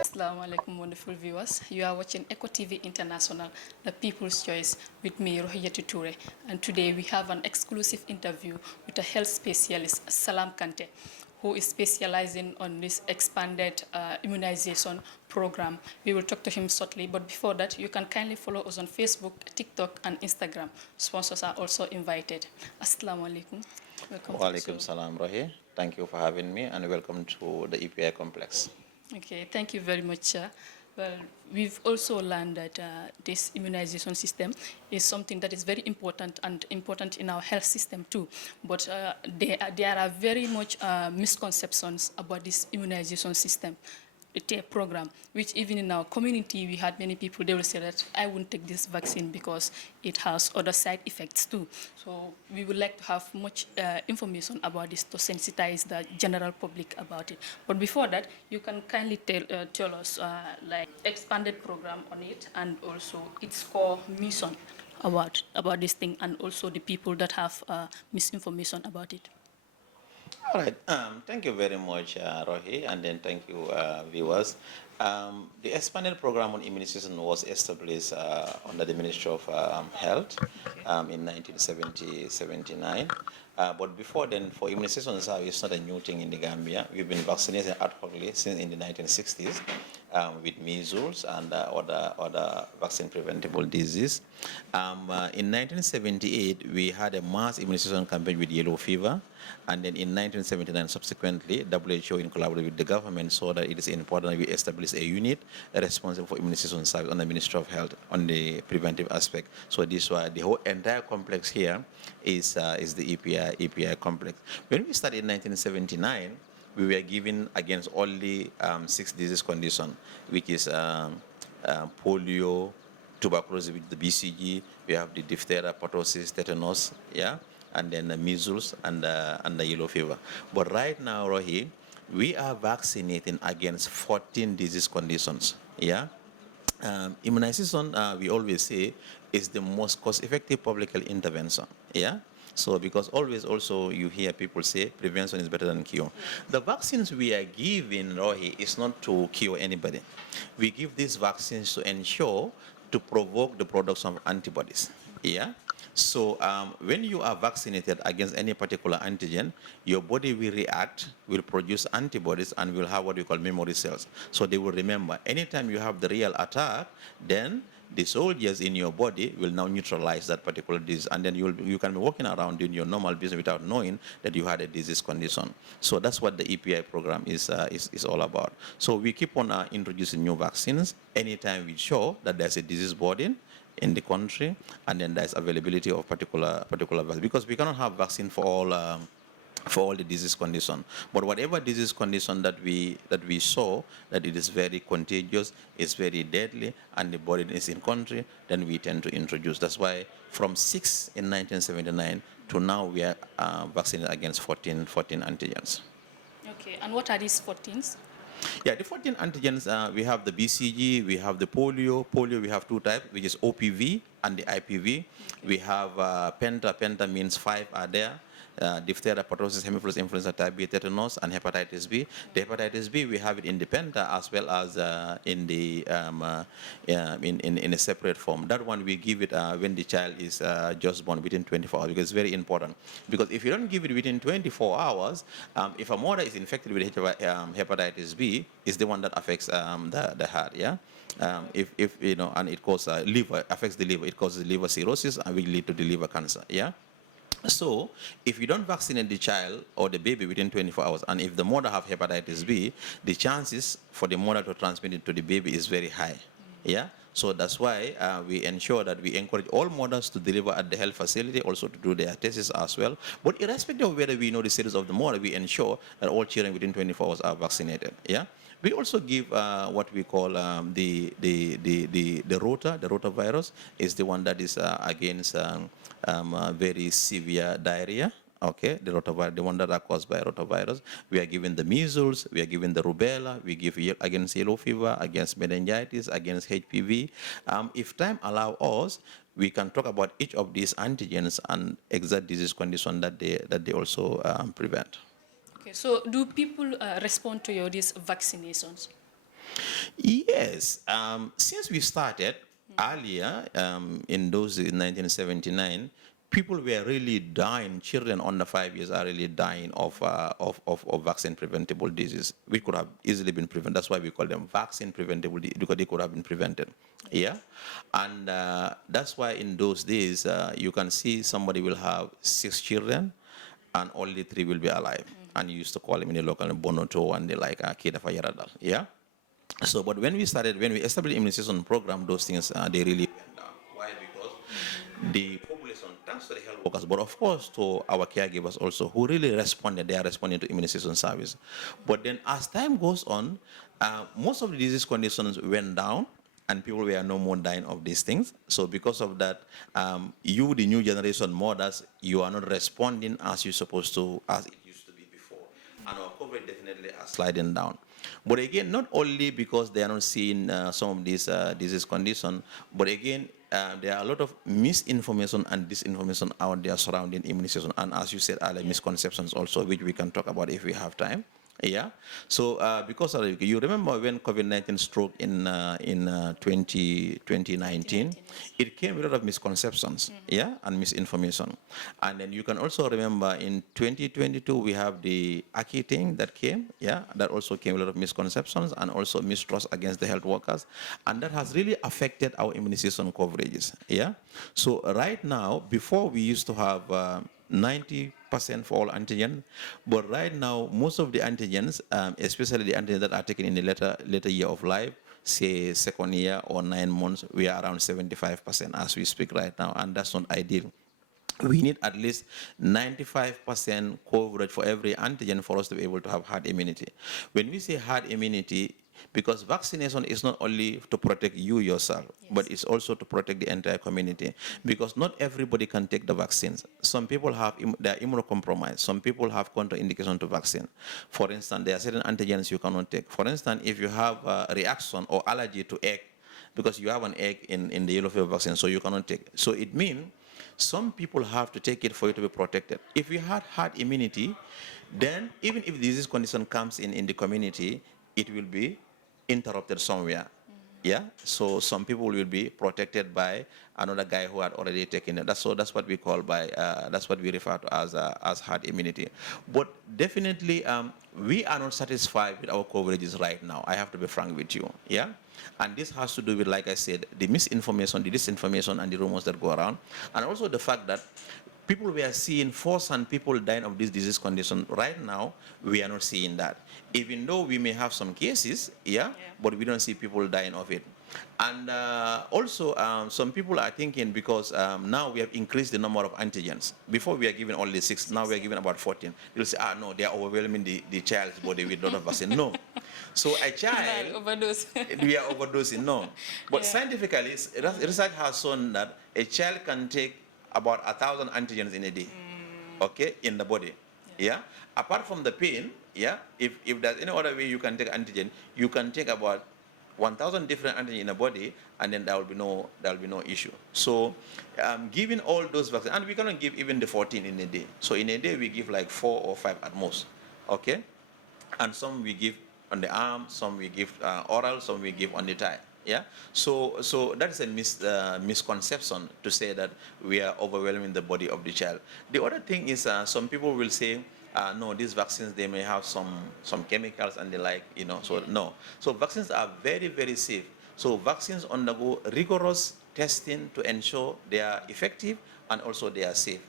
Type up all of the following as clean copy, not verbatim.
Assalamu alaikum, wonderful viewers. You are watching Eco TV International, the People's Choice, with me, Rohiyatu Toure. And today we have an exclusive interview with a health specialist, Salam Kanteh, who is specializing on this expanded immunization program. We will talk to him shortly, but before that, you can kindly follow us on Facebook, TikTok, and Instagram. Sponsors are also invited. Assalamu alaikum. Welcome. Wa alaikum salam, Rohi. Thank you for having me, and welcome to the EPI complex. Okay, thank you very much, sir. Well, we've also learned that this immunization system is something that is very important and important in our health system too. But there are very much misconceptions about this immunization system. A program, which even in our community, we had many people, they will say that I won't take this vaccine because it has other side effects too. So we would like to have much information about this to sensitize the general public about it. But before that, you can kindly tell us like expanded program on it and also its core mission about this thing and also the people that have misinformation about it. All right. Thank you very much, Rohi, and then thank you, viewers. The expanded program on immunization was established under the Ministry of Health in 1979. But before then, for immunization, it's not a new thing in the Gambia. We've been vaccinating ad hocly since in the 1960s with measles and other vaccine-preventable disease. In 1978, we had a mass immunization campaign with yellow fever, and then in 1979, subsequently, WHO, in collaboration with the government, saw that it is important that we establish a unit responsible for immunization service on the Ministry of Health on the preventive aspect. So this was the whole entire complex here is the EPI complex. When we started in 1979, we were given against only 6 disease conditions, which is polio, tuberculosis with the BCG, we have the diphtheria, pertussis, tetanus, yeah, and then the measles and the yellow fever. But right now, Rohi, we are vaccinating against 14 disease conditions, yeah. Immunization, we always say, is the most cost-effective public health intervention, yeah. So because always also you hear people say prevention is better than cure. The vaccines we are giving, Rohi, is not to cure anybody. We give these vaccines to ensure to provoke the production of antibodies. Yeah. So when you are vaccinated against any particular antigen, your body will react, will produce antibodies, and will have what we call memory cells. So they will remember. Anytime you have the real attack, then the soldiers in your body will now neutralize that particular disease, and then you can be walking around doing your normal business without knowing that you had a disease condition. So that's what the EPI program is all about. So we keep on introducing new vaccines anytime we show that there's a disease burden in the country, and then there's availability of particular vaccine, because we cannot have vaccine for all the disease condition. But whatever disease condition that we saw that it is very contagious, it's very deadly, and the burden is in country, then we tend to introduce. That's why from 6 in 1979 to now we are vaccinated against 14 antigens. Okay, and what are these 14s? Yeah, the 14 antigens, we have the BCG, we have the polio. Polio, we have 2 types, which is OPV and the IPV. Okay. We have penta. Penta means 5 are there. Diphtheria, pertussis, hemiphilis influenza type B, tetanus, and hepatitis B. The hepatitis B, we have it in the penta as well as in a separate form. That one we give it when the child is just born, within 24 hours, because it's very important. Because if you don't give it within 24 hours, if a mother is infected with hepatitis B, is the one that affects the heart, yeah. If you know, and it causes liver, affects the liver. It causes liver cirrhosis and will lead to the liver cancer, yeah. So, if you don't vaccinate the child or the baby within 24 hours, and if the mother have hepatitis B, the chances for the mother to transmit it to the baby is very high. Yeah. So that's why we ensure that we encourage all mothers to deliver at the health facility, also to do their tests as well. But irrespective of whether we know the status of the mother, we ensure that all children within 24 hours are vaccinated. Yeah. We also give what we call the rotavirus is the one that is against very severe diarrhea okay, the rotavirus, the one that are caused by rotavirus. We are given the measles, we are given the rubella, we give against yellow fever, against meningitis, against HPV. If time allow us, we can talk about each of these antigens and exact disease condition that they also prevent. Okay, so do people respond to your these vaccinations? Yes, since we started earlier in those in 1979, people were really dying. Children under 5 years are really dying of vaccine preventable disease, which could have easily been prevented. That's why we call them vaccine preventable because they could have been prevented. Yeah, and that's why in those days you can see somebody will have 6 children, and only 3 will be alive. And you used to call them in the local Bonoto and they like Kida Fayaradal. Yeah. So, but when we established immunization program, those things, they really went down. Why? Because the population, thanks to the health workers, but of course to our caregivers also, who really responded, they are responding to immunization service. But then as time goes on, most of the disease conditions went down, and people were no more dying of these things. So because of that, you, the new generation mothers, you are not responding as you're supposed to, as it used to be before. And our coverage definitely are sliding down. But again, not only because they are not seeing some of these disease conditions, but again, there are a lot of misinformation and disinformation out there surrounding immunization. And as you said earlier, misconceptions also, which we can talk about if we have time. Yeah. So because of, you remember when COVID-19 struck in 2019, yes. it came with a lot of misconceptions, yeah, and misinformation. And then you can also remember in 2022 we have the Aki thing that came, yeah, that also came with a lot of misconceptions and also mistrust against the health workers, and that has really affected our immunization coverages, yeah. So right now, before we used to have 90% for all antigen, but right now most of the antigens, especially the antigens that are taken in the later year of life, say second year or 9 months, we are around 75% as we speak right now, and that's not ideal. We need at least 95% coverage for every antigen for us to be able to have herd immunity. When we say herd immunity, because vaccination is not only to protect you yourself, but it's also to protect the entire community. Because not everybody can take the vaccines. Some people have they are immunocompromised. Some people have contraindication to vaccine. For instance, there are certain antigens you cannot take. For instance, if you have a reaction or allergy to egg, because you have an egg in the yellow fever vaccine, so you cannot take it. So it means some people have to take it for you to be protected. If you had herd immunity, then even if disease condition comes in the community, it will be interrupted somewhere. Yeah, so some people will be protected by another guy who had already taken it. That's what we call that's what we refer to as herd immunity. But definitely, we are not satisfied with our coverages right now. I have to be frank with you. Yeah, and this has to do with, like I said, the misinformation, the disinformation, and the rumors that go around, and also the fact that people were seeing first-hand people dying of this disease condition. Right now, we are not seeing that. Even though we may have some cases, but we don't see people dying of it. And also, some people are thinking because now we have increased the number of antigens. Before we are giving only 6, now we are giving about 14. You'll say, no, they are overwhelming the child's body with a lot of vaccine. No. So a child, overdose. we are overdosing. No. But scientifically, research has shown that a child can take about 1,000 antigens in a day, okay, in the body. Yeah. Apart from the pain, if there's any other way you can take antigen, you can take about 1,000 different antigens in the body, and then there will be no issue. So, giving all those vaccines, and we cannot give even the 14 in a day. So in a day we give like 4 or 5 at most, okay, and some we give on the arm, some we give oral, some we give on the thigh. Yeah, so that is a misconception to say that we are overwhelming the body of the child. The other thing is some people will say, no, these vaccines, they may have some chemicals and the like, so no. So vaccines are very, very safe. So vaccines undergo rigorous testing to ensure they are effective and also they are safe.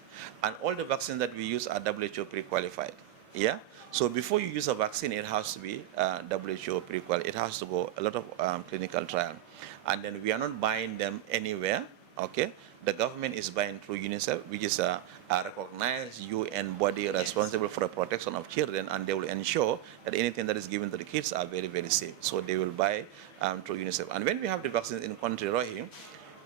And all the vaccines that we use are WHO pre-qualified. Yeah. So before you use a vaccine, it has to be WHO pre-qualified. It has to go a lot of clinical trial, and then we are not buying them anywhere. Okay, the government is buying through UNICEF, which is a recognized UN body responsible for the protection of children, and they will ensure that anything that is given to the kids are very, very safe. So they will buy through UNICEF. And when we have the vaccines in country, Rohim,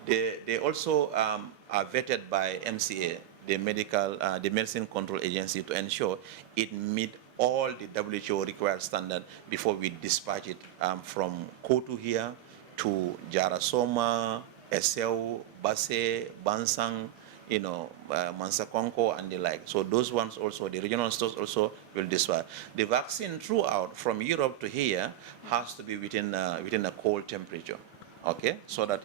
they also are vetted by MCA, the medicine control agency to ensure it meet all the WHO required standard before we dispatch it from Kotu here to Jarasoma, Eseu, Basse, Bansang, Mansakonko and the like. So those ones also, the regional stores also will dispatch. The vaccine throughout from Europe to here has to be within a cold temperature. Okay, so that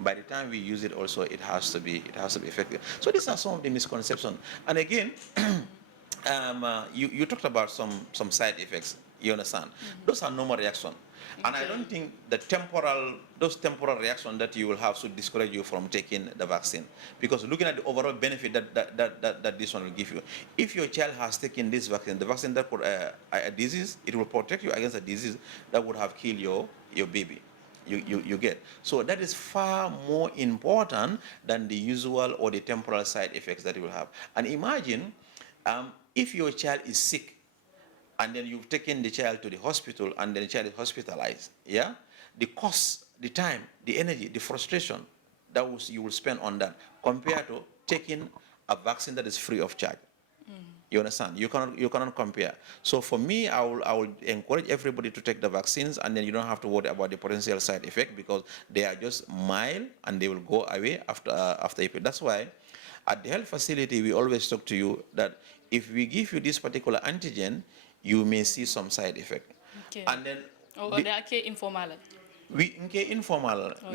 by the time we use it also it has to be effective. So these are some of the misconceptions. And again, you talked about some side effects. You understand? Those are normal reactions. And I don't think those temporal reactions that you will have should discourage you from taking the vaccine. Because looking at the overall benefit that this one will give you. If your child has taken this vaccine, the vaccine that could a disease, it will protect you against a disease that would have killed your baby. You get. So that is far more important than the usual or the temporal side effects that you will have. And imagine if your child is sick and then you've taken the child to the hospital and then the child is hospitalized, yeah? The cost, the time, the energy, the frustration that you will spend on that compared to taking a vaccine that is free of charge. You understand? You cannot compare. So for me, I will encourage everybody to take the vaccines, and then you don't have to worry about the potential side effect because they are just mild and they will go away after it. That's why at the health facility we always talk to you that if we give you this particular antigen, you may see some side effect. Okay. And then informal. We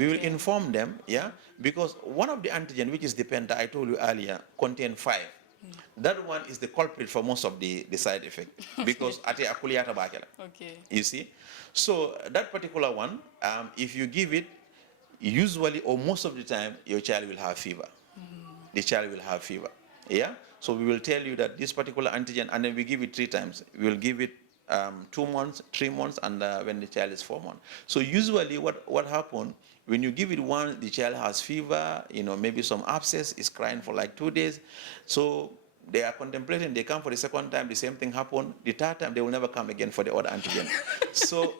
will inform them, yeah, because one of the antigen, which is the penta, I told you earlier, contain 5. That one is the culprit for most of the side effect because Okay. You see, so that particular one, if you give it, usually or most of the time, your child will have fever. The child will have fever. Yeah. So we will tell you that this particular antigen, and then we give it 3 times. We will give it 2 months, 3 months, and when the child is 4 months. So usually what happens, when you give it one, the child has fever, maybe some abscess, is crying for like 2 days. So they are contemplating, they come for the second time, the same thing happened. The third time, they will never come again for the other antigen. So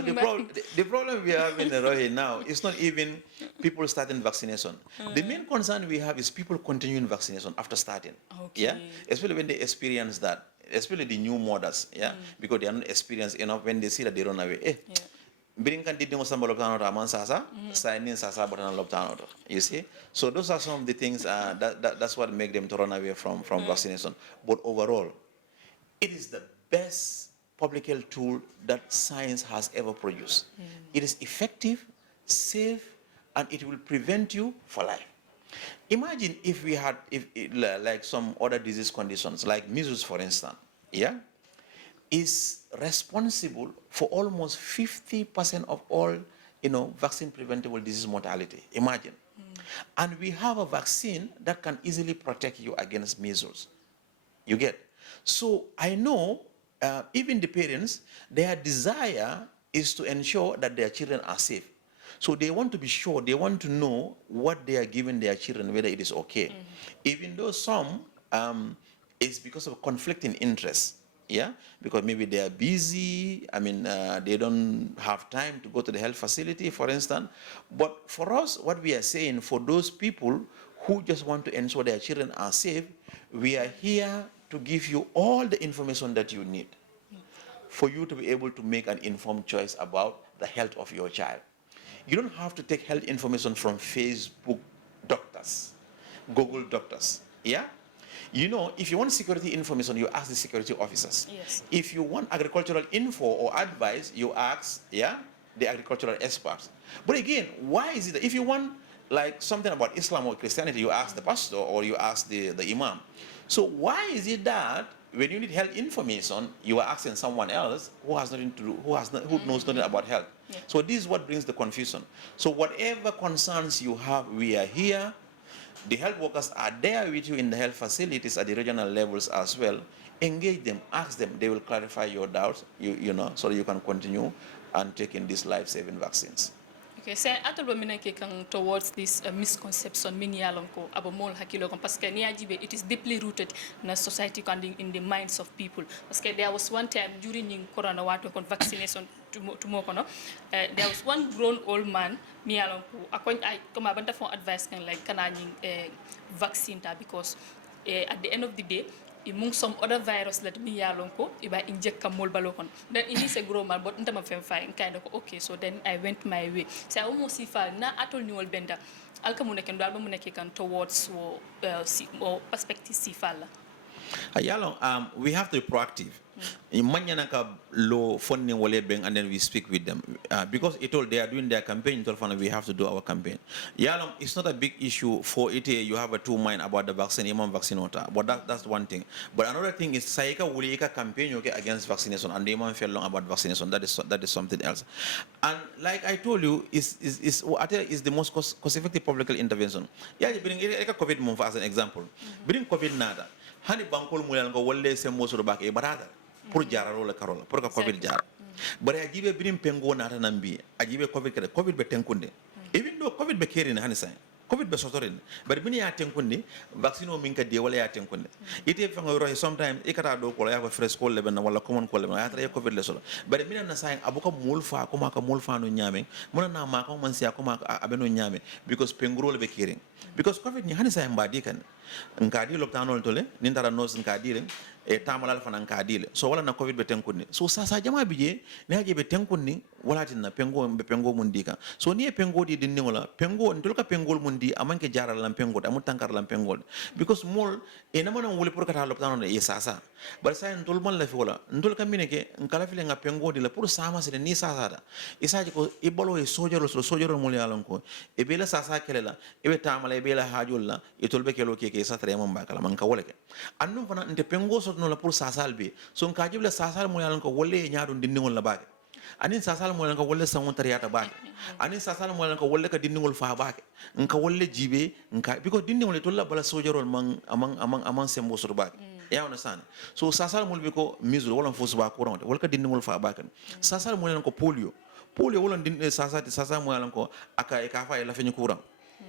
the problem we have in Rohe now is not even people starting vaccination. The main concern we have is people continuing vaccination after starting. Okay. Yeah, especially when they experience that, especially the new mothers. Yeah, because they are not experienced enough when they see that they run away. You see, so those are some of the things that's what make them to run away from vaccination. But overall, it is the best public health tool that science has ever produced. It is effective, safe, and it will prevent you for life. Imagine if we had like some other disease conditions, like measles, for instance. Yeah, is responsible for almost 50% of all, vaccine preventable disease mortality. Imagine. And we have a vaccine that can easily protect you against measles. You get. So I know even the parents, their desire is to ensure that their children are safe. So they want to be sure, they want to know what they are giving their children, whether it is okay. Even though some, it's because of conflicting interests. Yeah, because maybe they are busy. They don't have time to go to the health facility, for instance. But for us, what we are saying, for those people who just want to ensure their children are safe, we are here to give you all the information that you need for you to be able to make an informed choice about the health of your child. You don't have to take health information from Facebook doctors, Google doctors. Yeah? If you want security information, you ask the security officers. Yes. If you want agricultural info or advice, you ask, the agricultural experts. But again, why is it that if you want like something about Islam or Christianity, you ask the pastor or you ask the imam? So why is it that when you need health information, you are asking someone else who has nothing to do, who knows nothing about health? Yeah. So this is what brings the confusion. So whatever concerns you have, we are here. The health workers are there with you in the health facilities at the regional levels as well. Engage them, ask them, they will clarify your doubts, so that you can continue and taking these life-saving vaccines. Okay, so atol minake kan towards this misconception mini alonko abo mol hakilo kon parce que niajibe it is deeply rooted in a society and in the minds of people parce que there was one time during corona wato kon vaccination kono. There was one grown old man mi alon ko akon I come abanta for advice kan like kanani vaccine ta because at the end of the day imung some other virus that mi yalon ko iba inject kam mol balokon then it is a grow man but ntama fem fine kind of okay so then I went my way so I almost see fa na atol ni wol benda alka mu nek ndal ba mu nek kan towards or perspective si fala we have to be proactive. Manyanaka low funding wale bang and then we speak with them because it all they are doing their campaign. We have to do our campaign. Yalong, it's not a big issue for it. You have a two mind about the vaccine, vaccinota, but that's one thing. But another thing is Saika Wulika campaign okay, against vaccination and the man fell long about vaccination. That is something else. And like I told you, is the most cost-effective public intervention. Yeah, you bring COVID month as an example. Bring COVID nada. Hani bankol mulal ko wolle se mosoro bak e barata pour jararo la karola pour ka covid jar bare ajibe binim pengo nata nambi ajibe covid be tenkunde even though covid be kerina hani say covid be sotorin bare bini ya tenkunde vaccine o min ka de wala ya tenkunde ite fa ngoro sometimes e kata do ko ya fa fresh ko leben wala common ko leben ya tra covid le solo bare bini na say abuka mulfa ko maka mulfa no nyame mona na ma ko man sia ko maka abeno nyame because pengro le be kerin because covid ni hani say mbadi kan ngadi loptanol tole nindara nos ngadi e tamalal fana ngadi so wala na covid be tenkunni so sasa jama bije ne haje be tenkunni wala tinna pengo be pengo mundika so ni pengo di dinni wala pengo ndol ka pengol mundi amanke jaral lam pengo amu tankar lam pengol because mol e namana wuli pour kata loptanol e sasa bar sa ndol man la fi wala ndol ka mineke ngala fi nga pengo di la pour sama se ni sasa da isaji ko e bolo e sojoro mol yalon ko e be la sasa kelela e be tamala e be la hajul la e tolbe kelo ke satare mon bakala man ka woleke annum fana nte pengo sotno la pour sasal be so ka jibla sasal mo yalan ko wolle nyaado dindingol la baake anin sasal mo yalan ko wolle sangon tariyata baake anin sasal mo yalan ko wolle ka dindingol fa baake nka wolle jibe nka because dindingol to la bala sojarol man amang sembo sur baake ya understand so sasal mo be ko misul wala fo suba courant wala ka dindingol fa baake sasal mo yalan ko polio wala sasal mo yalan ko aka e ka fa la feñu courant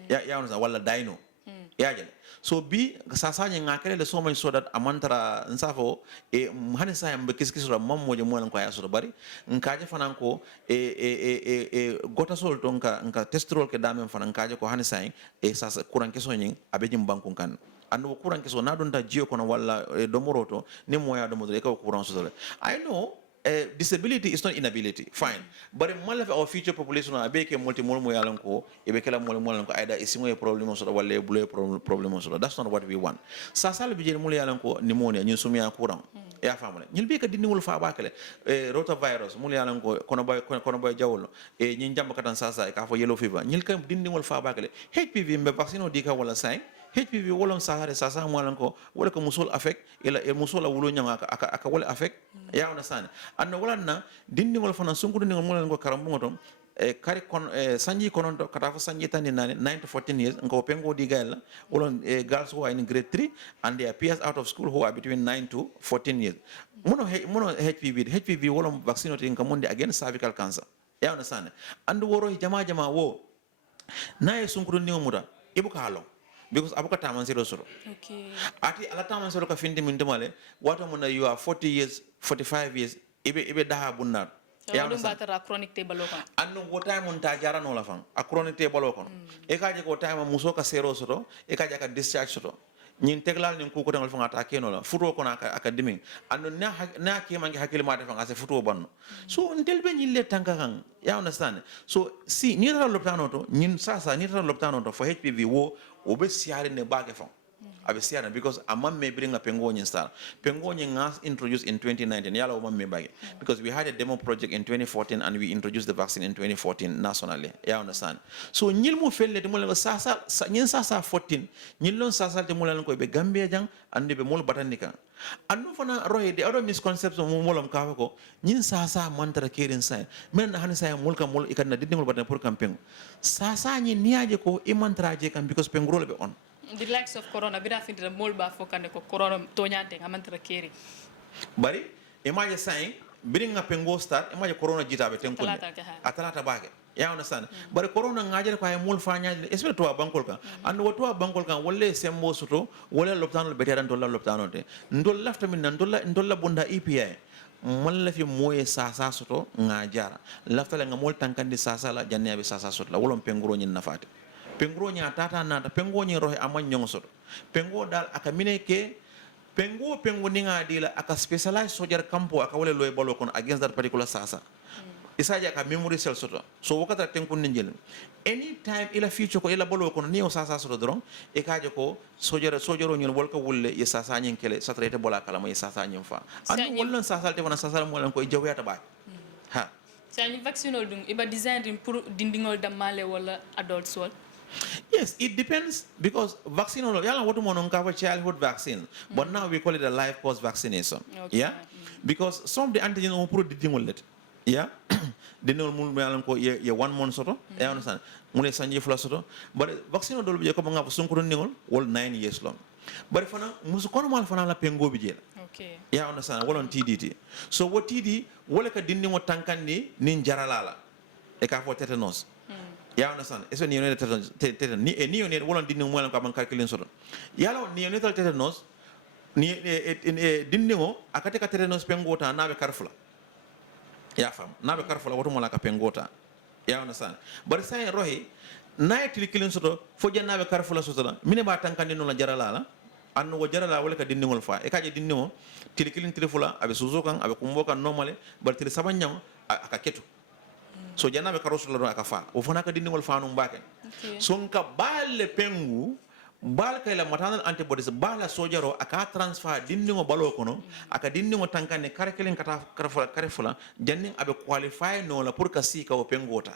ya understand wala dino yajale so bi sasanya ngakere le so much so that amantara nsafo e hani sa yambe kiskisura mammoje mo lan ko ya so bari nkaje fanan ko gota sol to nka testrol ke damen fanan kaje ko hani sa e sasa kuran keso nyin abejim bankun kan ando kuran keso na don ta jio kono walla domoroto ni moya domodre ko kuran so I know disability is not inability, fine. But in one of our future population, I beke multimol moyalanko, ebekela moyalanko, either is a problem or wale blue problem or that's not what we want. Sasal bijel moyalanko pneumonia, nyusumia kurang. Ya family. You'll be a dinul fa bakele, rotavirus, moyalanko, konoboy jawlo, nyinjamba katan sasa, for yellow fever. You'll come dinul fa bakele. HPV me vaccine dika wala sign. HPV wolom sahare sasa mwalanko wala ko musul affect ila e musul la wulo nyanga aka wala affect ya understand anno wala na dindi wala fana sunkudu ni mo ko karambo ngotom e kari kon sanji konon to kata fa sanji tan 9 to 14 years ngo pengo di gal wolon girls who are in grade 3 and they are peers out of school who are between 9 to 14 years mono HPV wolom vaccine to inkamonde against cervical cancer ya understand and woro jama wo na e sunkudu ni muta ibuka halo because abuka taman zero soro okay ati ala taman soro ka findi min demale wato mona you are 40 years 45 years ibe daha bunna ya dum batara chronic te balokon anno wota mon ta jara no la fan a chronic te balokon e kaaje ko tama muso ka zero soro e kaaje ka discharge soro ñin teglal ñin ku ko tangal fa ngata keno la futo ko na academy anno na ke mangi hakil ma defa ngase futo bonno so ndel be ñille tanka kan ya understand so si ni ra loptano to ñin sasa ni ra loptano to for HPV wo obe siare ne bage fon abe siare because amam me bring a pengo ñin star pengo ñin ngas introduced in 2019 yala o me bage because we had a demo project in 2014 and we introduced the vaccine in 2014 nationally ya understand so ñil mu felle de mo la sasa ñin sasa 14 ñil lon sasa de mo la ko be gambia jang ande be mol batandika andu fana roye de ado misconception mo molam ka ko ñin sasa mantara kerin sa men han sa mulka mol ikan na didingol batan pour campaign sasa ñi niaje ko imantraje kan because pengro be on the likes of corona bida findira mol ba fokane ko corona toñante amantara keri bari imaje say biringa pengo start imaje corona jitabe tenko atalata bage ya understand but corona ngajere ko ay mul fanya especially to bankol kan and wo to bankol kan wolle sembo soto wolle loptano be teran dolla loptano te ndol lafta min nan dolla bunda EPI molla fi moye sasa soto nga jara laftale nga mol tankandi sasa la janne be sasa soto la wolon penguro nyin nafati penguro nya tata nata pengo nyi rohe amman nyong soto pengo dal aka mine ke pengo ninga dila aka specialize soldier campo aka wole loy balo kon against that particular sasa isaja ka memory cell soto so wakata tenkun ninjel anytime ila future ko ila balo kono ni o sasa soto dron e kaje ko sojero nyol wolka wulle ye sasa nyen kele satrete bola kala mo ye sasa nyen fa andu wollon sasa te wana sasa mo lan ko jawiyata ba ha sani vaccinol dum iba design din pour dindingol damale wala adult sol. Yes, it depends because vaccine, we cover childhood vaccine, but now we call it a life course vaccination. Okay. Yeah, because some of the antigen we put the yeah, they know more ye 1 month soto. I understand. Mune sanje fula soto, but vaccine do be ko nga sunkuru ningol all 9 years long. But if na musu kono mal fana la pengo bi jela. Okay. Yeah, understand. Wala on TDT. So what TD wala ka dindi mo tankandi nin jaralala. E ka fo tetanus. Ya understand? Eso neonatal tetanus. Ni neonate wala dindi mo lan ko man calculin soto. Yala neonatal tetanus ni dindi mo akate ka tetanus pengota na be karfula. Ya fam. Na be karfula woto mo la ka pengota. Ya understand? But say rohi na kilin soto fo janna be karfula soto la mine ba tankandi no la jaralala. Anno wo jarala wala ka dindingol fa e kaje dindingo tilkilin tilfula abe suzo kan abe kumbo kan normale bar til sabanyam aka ketu so janna be karosul do aka fa o fana ka dindingol fa no mbake so nka balle pengu bal kay la maternal antibodies bala sojaro aka transfer dindingo balo kono aka dindingo tankane karkelin kata karfula jannin abe qualify no la pour ka sika o pengota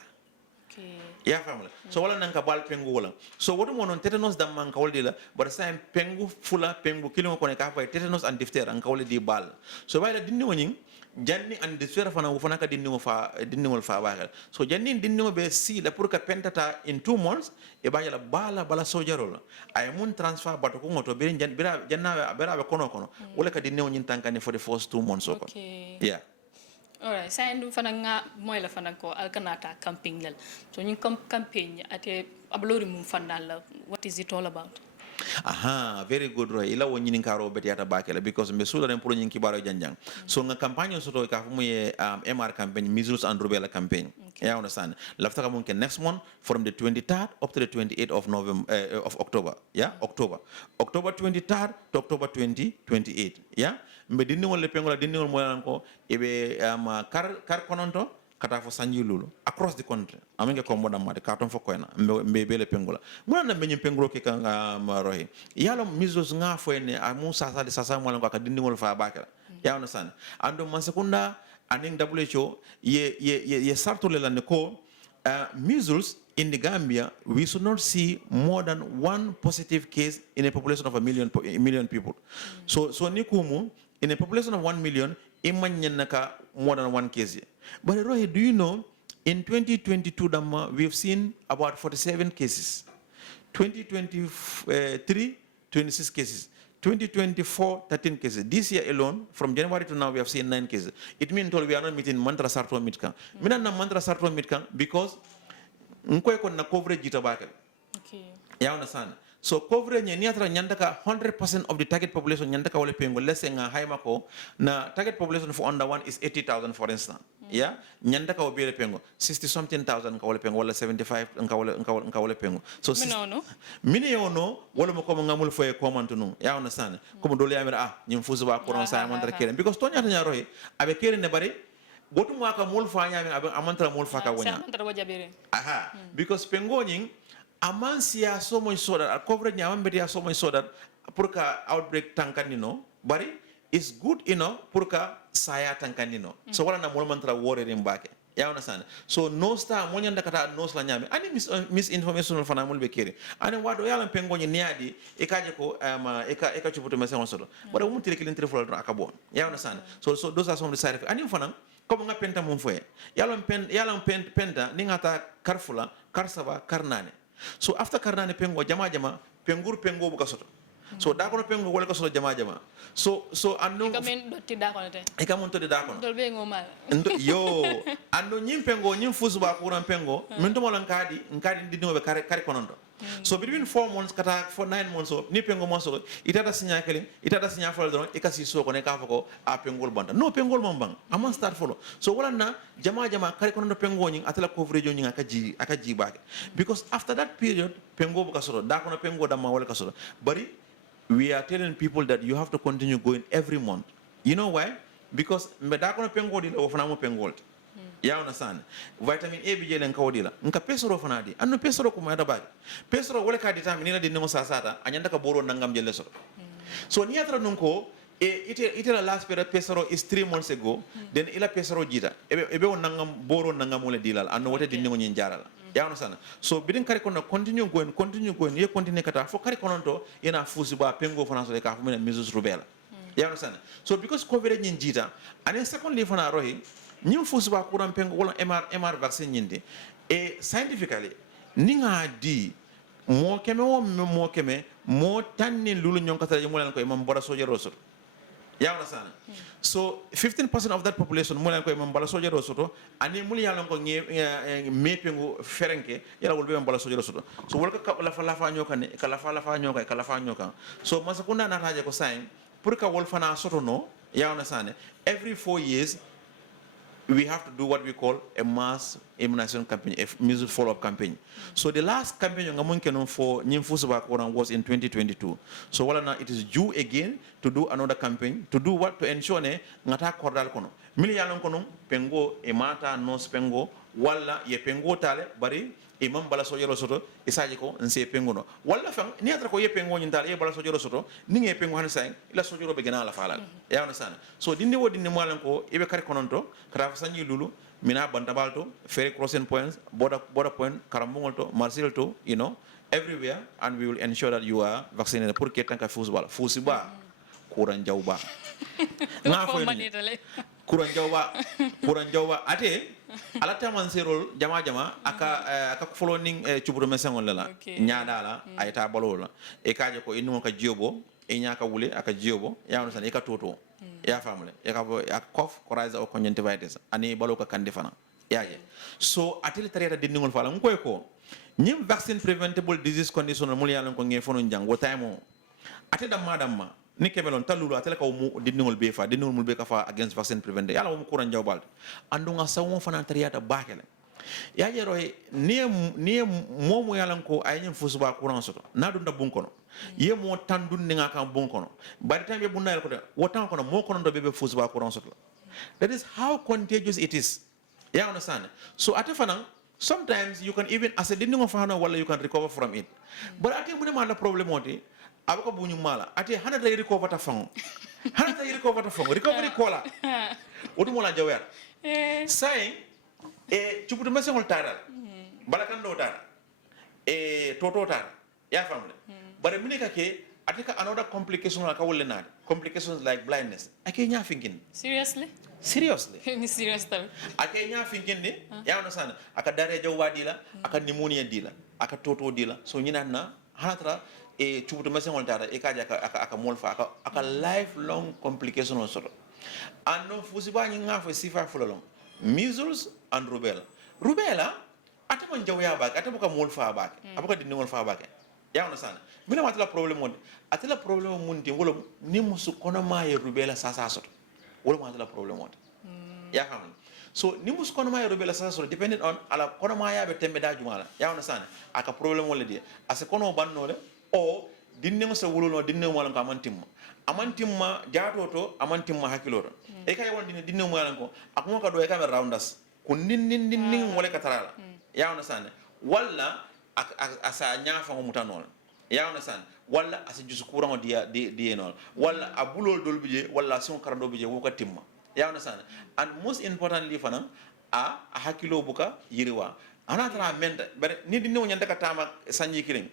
ya family so wala nanka bal pengu wala so wodo monon tetanus dam man kawle la but sa pengu fula pengu kilimo ko ne ka fay tetanus and diphtheria an kawle di bal so bayla dinni woni janni and diphtheria fana fana ka dinni mo fa ba so janni dinni mo be si la pour ka pentata in 2 months e bayla bala sojaro la ay mun transfer bato ko ngoto be janna bera be kono wala ka dinni woni tankani for the first 2 months so yeah. Alright, saya ndu fana nga moy la fana ko alkanata camping lal. So ñu campaign ate ablori mum fana la. What is it all about? Aha, very good Roy. Ila woni nin karo betiata bakela because me sula den pour nyin kibaro janjang. So nga campagne soto ka fu muy MR campaign measles and rubella campaign. Okay. You understand? Lafta ka mun ke next month from the 23rd up to the 28th of November of October. Yeah, October 23rd to October 2028. Yeah. Mbe dindi wala pengola dindi wala mo ko ebe kar kononto kata fo sanji lulu across the country aminge ko modam made karton fo koyna mbe bele pengola mo na be pengulo ke kan rohi yalo measles nga fo ne amu sasa mo ko ka dindi wala fa bakala ya understand ando man sekunda aning WHO ye sartule la ne ko measles in the Gambia, we should not see more than 1 positive case in a population of a million people. So nikumu in a population of 1 million, imanyanaka more than 1 case. But Rohi, do you know in 2022 Dhamma, we've seen about 47 cases. 2023, 26 cases. 2024, 13 cases. This year alone, from January to now, we have seen 9 cases. It means we are not meeting mantra sarto mitkang. Mina na mantra sarto mitkang because nkoy kon na coverage jitabake. Okay. You understand? So coverage nyatra nyandaka 100% of the target population nyandaka wale pengo less nga haima ko na target population for under 1 is 80,000 for instance. Yeah? Nyandaka obele pengo 60 something thousand ka wale pengo wala 75 nka wale pengo. So mine ono wala mo ko ngamul foye comment no. You understand? Comme dole yamira nyimfuzu ba ko sa amandra keren because to nyata nyaro abe keren ne bari gotu mwaka mulfa nyami amantra mulfa ka wonya. Aha. Because pengo nying amansia so much so that coverage nyambedia so much so that purka outbreak tankanino bari is good enough purka saya tankanino. So wala na mulmantra worry rimbake. You understand? So no star monya ndakata no sla nyame. Ani misinformation fana mulbe kere. Ani wado yala pengo nyadi ekaje ko eka chuputo mesen solo. But umu tilekilin trifol akabo. You understand? So those are some of the side effects. Ani fana comme nga penta mum foye. Yala penta ni ngata karfula karsava karnane. So after karnane pengo jama pengur pengo buka soto. So da kono pengo wala ko soto jama so ando ikamen dotti da kono te ikamon to de da kono dolbe ngomal yo ando nyim pengo nyim fusu ba kuran pengo min to molan kadi dino be kare konondo So between 4 months kata for 9 months so ni pengo mo so itata sinya kele itata sinya folo don ikasi so ko ne ka fako a pengol banta no pengol mambang ama start follow so wala na jama kare kono pengo nyi atala coverage nyi aka ji baake because after that period pengo buka so da kono pengo da ma wala ka so bari we are telling people that you have to continue going every month. You know why? Because me da kono pengo di o fana mo pengol ya understand vitamin A bi jelen kawdila nka pesoro fana di anno pesoro ko ma da bag pesoro wala ka di tam ni la di no sasata anyanda ka boro nangam jelle so so ni atra non ko ite la last period pesoro is 3 months ago then ila pesoro jita ebe on nangam boro nangam wala dilal anno wote di ngo nyin jarala ya understand so bidin kare kono continue going ye continue kata fo kare kono to ina fusi ba pengo fana so ka fo mena mesus rubela ya understand so because covid nyin jita and secondly fana rohi ñim fusuba kuran pengo wala MR vaccine ñinde e scientifically ni nga di mo keme mo tanni lulu ñon kata mo len ko imam bora soje rosot ya wala sana so 15% of that population mo len ko imam bora soje rosot ani mul yalla ko me pengo ferenke yalla wol be imam bora soje rosot so wol ka la fa ñokane ka la fa ñokan so masakunda na taje ko sain pour ka wol fana soto no ya wala sana every 4 years we have to do what we call a mass immunization campaign, a measles follow-up campaign. So the last campaign for was in 2022. So it is due again to do another campaign to do what to ensure ngata kordal kono. Mili yalon kono pengo emata nos pengo wala ye pengo tale bari imam bala sojero soto isaji ko nse pengo no wala fam ni atra ko ye pengo nyindal ye bala sojero soto ni nge pengo han sai ila sojero be gena la falal ya on sana so dindi wodi ni malan ko ibe kare kononto kara sanyi lulu mina bantabalto ferry crossing points border point karambongol to marsil to you know everywhere and we will ensure that you are vaccinated pour que tanka fusiba kuran jawba nga fo kuran jawba ate ala taman serol jama aka following chubro mesengol la nyaada la ayta balola e kaaje ko inu ka jiobo e nyaaka wule aka jiobo ya on san e ka toto ya famle e ka cough coraise o conjunctivitis ani balo ka kande fana yaaje so atel tariata dindingol fala ngoy ko nyim vaccine preventable disease condition mo yalan ko nge fono jang wo taymo ate damma ni kemelon talulu atela ka mu dindingol be fa dindingol mul be ka fa against vaccine preventer yalla mo kuran jawbal andunga sawo fana tariata bakele yaaje roy ni momu yalan ko ay nyim fusuba kuran soto na dunda bunkono ye mo tandun ni ngaka bunkono bari tambe bunna ko de wotan kono mo kono do be fusuba kuran soto that is how contagious it is you understand so ate fana sometimes you can even as a dindingo fana wala you can recover from it but ate mu de ma la problem oti abako buñu mala ate hana tay recover ta fango recovery kola odu mola jawer say e chubutu mesengol taral bala kan do tar e toto tar ya famle bare minika ke ate ka another complication ka wolle nade complications like blindness ake nya thinking Seriously? Ni serious tal. ake nya thinking ni ya ona sana aka dare jawwa dila aka pneumonia dila aka toto dila so nyina na hanatra e chubutu mesengol tara e kaja aka molfa aka lifelong complication on sort and no fusiba nyi ngafa sifa fulolong measles and rubella atama jawya bak atama ka molfa bak abaka dinol fa bak ya on sana mina matala problem mon atala problem mon di wolo ni musu kono maye rubella sasa sort wolo matala problem mon ya xam so ni musu kono maye rubella sasa sort depending on ala kono maya be tembe da jumala ya on sana aka problem wala di ase kono bannole o dinne so wuluno dinne mo lan ko amantimma jatoto amantimma hakiloro e kay won dinne mo lan ko akuma ka do e ka roundas ko nin wala ka tarala ya on sana walla asa nyaafa mo mutanol ya on sana walla asa jusu courant di enol walla abulol dol bije walla son karando bije wo ka timma ya on sana and most importantly fana a hakilo buka yiriwa ana tara menda bare ni dinne mo nyanda ka tama sanji kiring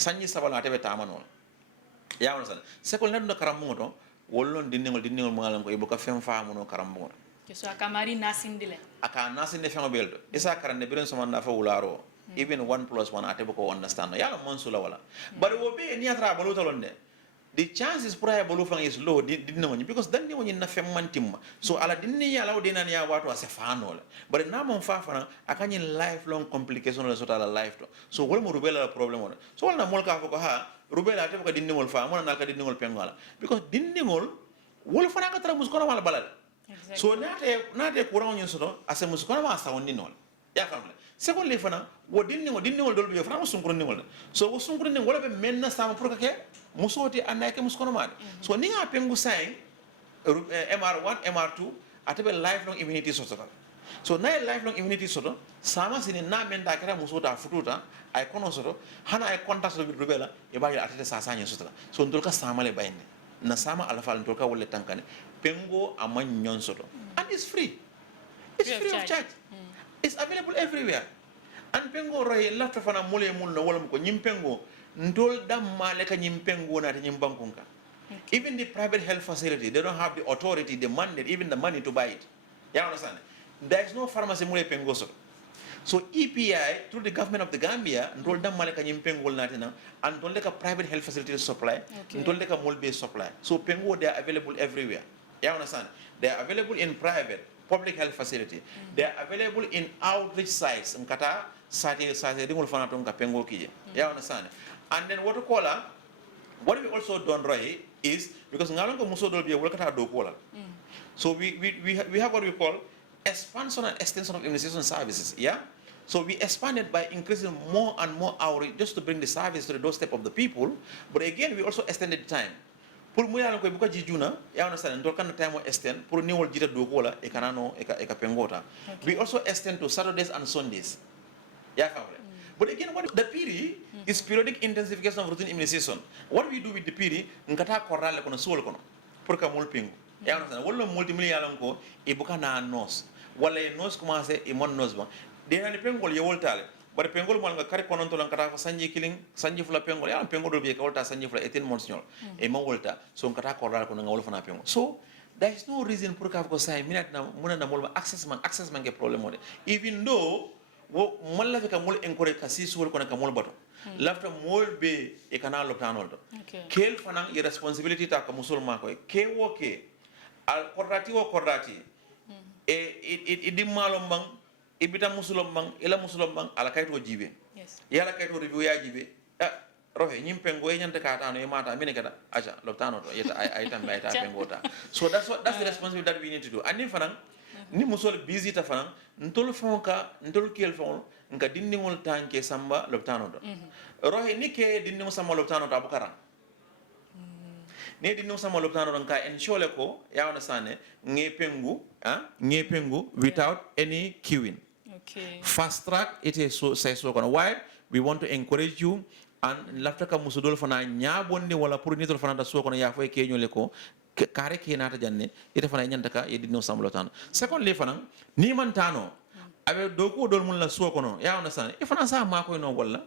sanyi sabala tebe tamanol ya wona sana sekol naddo karambo to wollon dinningol mo ngalan ko e boka fem faamu no karambo ke so akamari nasindile aka nasinde fengo beldo isa karande biren so manda fa wularo even 1 + 1 ate boko understand yalla monsula wala bari wo be ni atra balotolon de the chances pura bolufang is low because then you na femantim so ala dinni ya law dinan ya watu asefano but na mon fa fana akany lifelong complication la sota la life to so wala mo rubela problem on so wala mol ka ko ha rubela te ko dinni mol fa mo na ka dinni mol pengola because dinni mol wala fana ka tra musko wala balal so nate courant nyon soto ase musko ma sa wonni non ya famle secondly fana wo dinni wol dol bi fana sunkro ni wol so wo sunkro ni wala be menna sama pour que musoti anake muskono made so ni nga pengu saying MR1 MR2 atabe lifelong immunity soto so na lifelong immunity soto sama sini na menda kera musota fututa ay kono soto hana ay contact so rubela e ba ya atete sa sanya soto so ndol ka sama le bayne na sama alfa ndol ka wolle tankane pengo amman nyon soto and it's free of charge it's available everywhere and pengo roye lafta fana mole mun no wala ko nyim pengo ndol dammale ka nyimpengo na nyim bankunka even the private health facility they don't have the authority the mandate even the money to buy it you understand there is no pharmacy mule pengo so EPI through the government of the Gambia ndol dammale ka nyimpengo na tina and ndol ka private health facility supply ndol ka mulbe supply so pengo they are available everywhere you understand they are available in private public health facility they are available in outreach sites nkata sati dingol fana ton ka pengo kije you understand and then what we also done right is because ngalongo muso dol be wolkata do kola so we have what we call expansion and extension of immunization services so we expanded by increasing more and more outreach just to bring the service to the doorstep of the people but again we also extended time pour mu yalla koy bu ko jijuna ya understand ndol kan time o extend pour niwol jita do kola e kanano e ka pengota we also extend to Saturdays and Sundays but again, the PD is periodic intensification of routine immunization. What we do with the PD, ngata korale kono sol kono, pour ka mulpingu. Ya understand? Wala multimillion ko ibuka na nos. Wala nos commence e mon nos ba. De na pengol ye woltale. But pengol mal nga kare kono to lan kata sanji killing, sanji fula pengol. Ya pengol do be ka wolta sanji fula 18 months nyol. E ma wolta. So ngata korale kono nga wol fana pengol. So there is no reason pour ka ko say minute na muna na molba access man ke problem mode. Even though wo malla ka mol encourage ka sisul ko na ka mol bato lafta mol be e kana loptanol do kel fanan irresponsibility ta ka musulma ko ke woke al qordati e di malom bang e bita musulom bang ila musulom bang ala kayto jibe yala kayto review ya jibe rohe nyim pengo e nyanta ka tano e mata mine kada aja loptano to yeta ay tan bayta pengota so that's the responsibility that we need to do and fanan ni musol busy ta fanan ntol fonka ntol kel fon nka dindingol tanke samba loptano do rohe ni ke dindingol samba loptano to abukara ne dindingol samba loptano do nka ensure ko ya wana sane nge pengu without any queuing fast track it is so say so kono why we want to encourage you and lafta ka musudol fana nyabonde wala pour nitol fana da so kono ya fay ke nyole ko kare ke nata janne ite fana nyanta ka yedi no samlo tan second le fana ni man tano abe do ko dol mun la so kono ya on san e fana sa ma ko no wala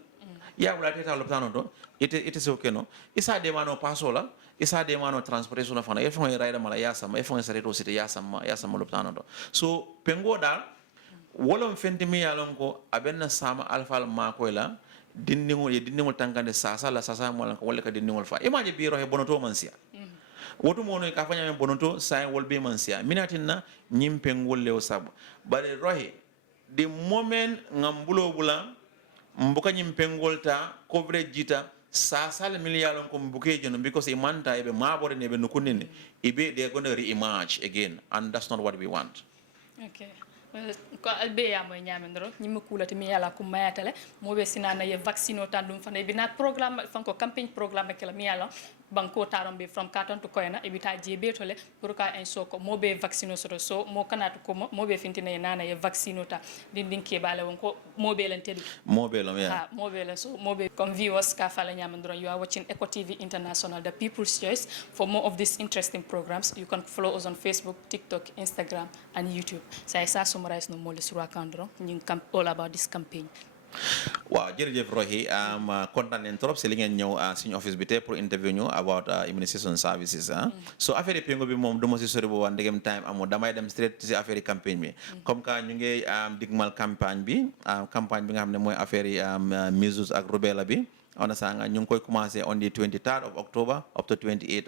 ya wala teta lo tano do ite so keno isa de mano pasola isa de mano transportation fana e fana rayda mala ya sama e fana sareto site ya sama lo tano do so pengo dal wolon fenti mi yalon ko abenna sama alfal ma ko la dindingol tankande sasa mo lan ko wala ka dindingol fa imaje biro he bonoto mansia wotu mono ka fanya men bonoto sai wolbe mansia minatinna nyimpengol lew sab bare rohe the moment ngambulo bula mbuka nyimpengol ta coverage jita sasa le miliyalon ko mbuke jono because e manta ebe mabore ne be nukunene ibe they are going to re-emerge again and that's not what we want. ko albe ya moy nyamendro nyim kulati mi yala ko mayatale mo be sinana ye vaccino tandum fane bina programme fanko campaign programme kala mi yala banko tarombe from carton to koyna e bita jebe tole pour ka en soko mo be vaccino so mo kanatu ko mo be fintine nana ye vaccino ta din ke bale won ko mo be len tedi mo be lo ha mo be len so mo be comme viewers ka fala nyamendro you are watching Eco TV International, the people's choice. For more of these interesting programs you can follow us on Facebook, TikTok, Instagram and YouTube. So I summarize no more all about this campaign. Wow, jërëjëf Rohi kontaan nañ trop si li ngeen ñëw suñu office bi tey pour interview ñu about immunization services so affaire yi pengo bi moom du ma si sori boobu ndegem time amul damay dem straight si affaire yi campagne bi comme que ñu ngi digmal campagne bi nga xam ne mooy affaire yi measles ak rubella bi understand nga ñu ngi koy commencé on the 23rd of October up to 28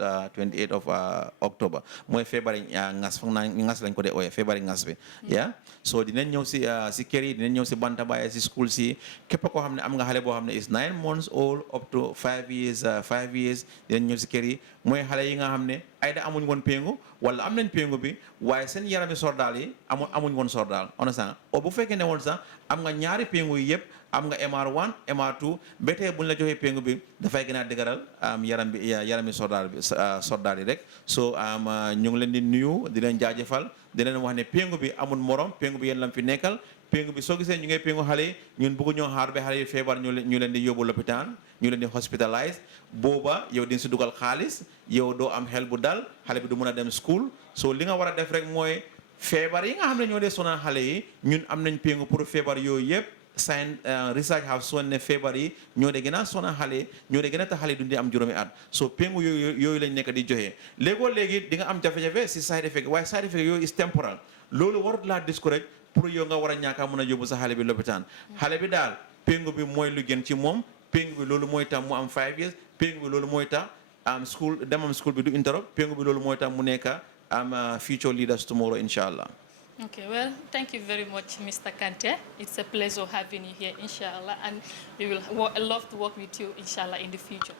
of October mooy feebari ngas foog naa ngas lañ ko dee ooyee feebari ngas bi yeah so dinañ ñëw si kër yi dinañ ñëw si bantabaay si school si képp koo xam ne am nga xale boo xam ne is 9 months old up to 5 years dinañ ñëw si kër yi mooy xale yi nga xam ne ay da amuñ woon péngu wala am nañ péngu bi waaye seen yarami sordaal yi amuñ woon sordaal understand o bu fekkee ne woon sax am nga ñaari péngu yi yëpp am nga MR1 MR2 ba tey buñ la joxee péngu bi dafay gën a dëgëral yarami sordaal yi rek so ñu ngi leen di nuyu di leen jaajëfal di leen wax ne péngu bi amul morom péngu bi yéen lam fi nekkal péngu bi soo gisee ñu ngay péngu xale yi ñun bëgg ñoo xaar ba xale yi feebar ñu leen di yóbbu lopitaan ñu leen di hospitalise booba yow di si dugal xaalis yow doo am xel bu dal xale bi du mën a dem school so li nga war a def rek mooy feebar yi nga xam ne ñoo dee sonal xale yi ñun am nañ péngu pour feebar yooyu yëpp science research have shown ne feebar yi ñoo de gën a sonal xale yi ñoo de gën a tax xale yi dundi am juróomi at so péngu yooyu lañ nekk di joxe léegi di nga am jafe-jafe si side effect waaye side effect yooyu is temporal loolu warut laa discourage pour yow nga war a ñàkk a mën a yóbbu sa xale bi lopitaan xale bi daal péngu bi mooy lu gën ci moom péngu bi loolu mooy tax mu am 5 years péngu bi loolu mooy tax school bi du interrupt péngu bi loolu mooy tax mu nekk am future leaders tomorrow inshallah. Okay, well, thank you very much, Mr. Kanteh. It's a pleasure having you here, inshallah, and we will love to work with you, inshallah, in the future.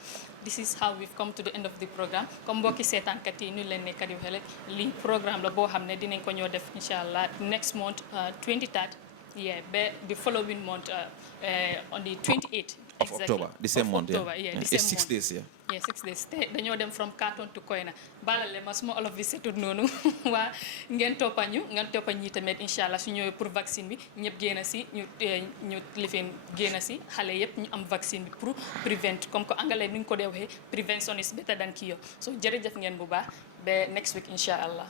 This is how we've come to the end of the program. Comme mbokki seetaan kat yi ñu leen nekk di wax li programme la boo xam ne dinañ ko ñoo def inshallah next month 23rd, yeah, the following month on the 28th. Of October, the same month, yeah. It's 6 days, yeah. Yeah, 6 days. Dañoo dem from Karton to Koyna. Balale ma suma olof bi setul noonu waa ngeen toppa ñi tamit inshallah su ñëwee pour vaccine bi ñëpp génn si ñu lifin génn si xale yëpp ñu am vaccine bi pour prevent comme que anglais ni ñu ko dee waxee prevention is better than cure so jërëjëf ngeen bu baax ba next week inshallah.